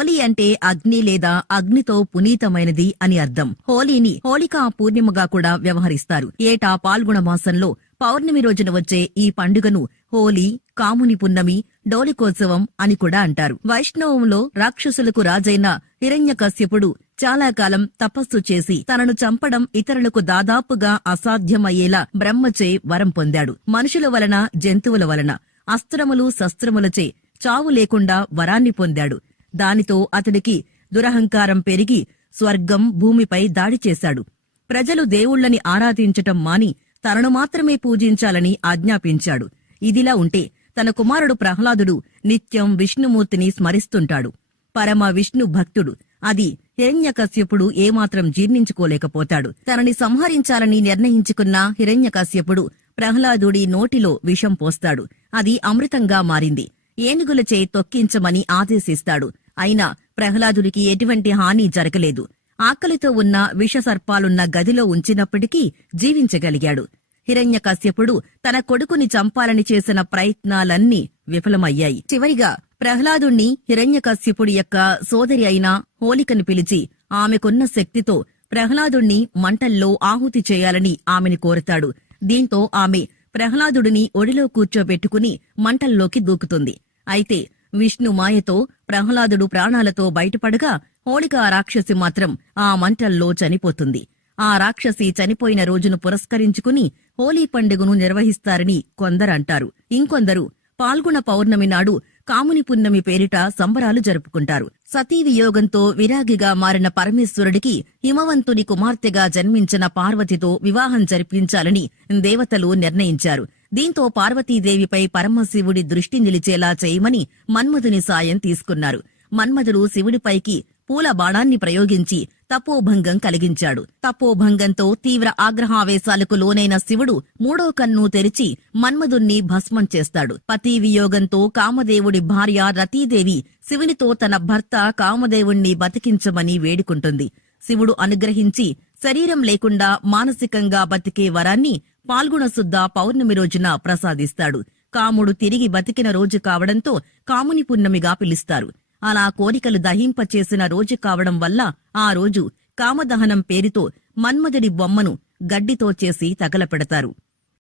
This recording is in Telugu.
హోలీ అంటే అగ్ని లేదా అగ్నితో పునీతమైనది అని అర్థం. హోలీని హోళికా పూర్ణిమగా కూడా వ్యవహరిస్తారు. ఏటా పాల్గొన మాసంలో పౌర్ణమి రోజున వచ్చే ఈ పండుగను హోలీ, కాముని పున్నమి, డోలికోత్సవం అని కూడా అంటారు. వైష్ణవంలో రాక్షసులకు రాజైన హిరణ్యకశ్యపుడు చాలా కాలం తపస్సు చేసి తనను చంపడం ఇతరులకు దాదాపుగా అసాధ్యమయ్యేలా బ్రహ్మచే వరం పొందాడు. మనుషుల వలన, జంతువుల వలన, అస్త్రములు శస్త్రములచే చావు లేకుండా వరాన్ని పొందాడు. దానితో అతడికి దురహంకారం పెరిగి స్వర్గం, భూమిపై దాడి చేశాడు. ప్రజలు దేవుళ్లని ఆరాధించటం మాని తనను మాత్రమే పూజించాలని ఆజ్ఞాపించాడు. ఇదిలా ఉంటే తన కుమారుడు ప్రహ్లాదుడు నిత్యం విష్ణుమూర్తిని స్మరిస్తుంటాడు. పరమ విష్ణు భక్తుడు. అది హిరణ్యకశ్యపుడు ఏమాత్రం జీర్ణించుకోలేకపోతాడు. తనని సంహరించాలని నిర్ణయించుకున్న హిరణ్యకశ్యపుడు ప్రహ్లాదుడి నోటిలో విషం పోస్తాడు. అది అమృతంగా మారింది. ఏనుగులచే తొక్కించమని ఆదేశిస్తాడు. అయినా ప్రహ్లాదుడికి ఎటువంటి హాని జరగలేదు. ఆకలితో ఉన్న విషసర్పాలున్న గదిలో ఉంచినప్పటికీ జీవించగలిగాడు. హిరణ్యకశ్యపుడు తన కొడుకుని చంపాలని చేసిన ప్రయత్నాలన్నీ విఫలమయ్యాయి. చివరిగా ప్రహ్లాదుణ్ణి హిరణ్యకశ్యపుడి యొక్క సోదరి అయిన హోలికను పిలిచి ఆమెకున్న శక్తితో ప్రహ్లాదుణ్ణి మంటల్లో ఆహుతి చేయాలని ఆమెని కోరతాడు. దీంతో ఆమె ప్రహ్లాదుడిని ఒడిలో కూర్చోబెట్టుకుని మంటల్లోకి దూకుతుంది. అయితే విష్ణు మాయతో ప్రహ్లాదుడు ప్రాణాలతో బయటపడగా హోళికా రాక్షసి మాత్రం ఆ మంటల్లో చనిపోతుంది. ఆ రాక్షసి చనిపోయిన రోజును పురస్కరించుకుని హోలీ పండుగను నిర్వహిస్తారని కొందరంటారు. ఇంకొందరు పాల్గొన పౌర్ణమి నాడు కాముని పున్నమి పేరిట సంబరాలు జరుపుకుంటారు. సతీవియోగంతో విరాగిగా మారిన పరమేశ్వరుడికి హిమవంతుని కుమార్తెగా జన్మించిన పార్వతితో వివాహం జరిపించాలని దేవతలు నిర్ణయించారు. దీంతో పార్వతీదేవిపై పరమశివుడి దృష్టి నిలిచేలా చేయమని మన్మధుని సాయం తీసుకున్నారు. మన్మధుడు శివుడిపైకి పూల బాణాన్ని ప్రయోగించి తపోభంగం కలిగించాడు. తపోభంగంతో తీవ్ర ఆగ్రహావేశాలకు లోనైన శివుడు మూడో కన్ను తెరిచి మన్మధుణ్ణి భస్మం చేస్తాడు. పతి వియోగంతో కామదేవుడి భార్య రతీదేవి శివునితో తన భర్త కామదేవుణ్ణి బతికించమని వేడుకుంటుంది. శివుడు అనుగ్రహించి శరీరం లేకుండా మానసికంగా బతికే వరాన్ని పాల్గొన శుద్ధ పౌర్ణమి రోజున ప్రసాదిస్తాడు. కాముడు తిరిగి బతికిన రోజు కావడంతో కాముని పున్నమిగా పిలుస్తారు. అలా కోరికలు దహింపచేసిన రోజు కావడం వల్ల ఆ రోజు కామదహనం పేరుతో మన్మధుడి బొమ్మను గడ్డితో చేసి తగలపెడతారు.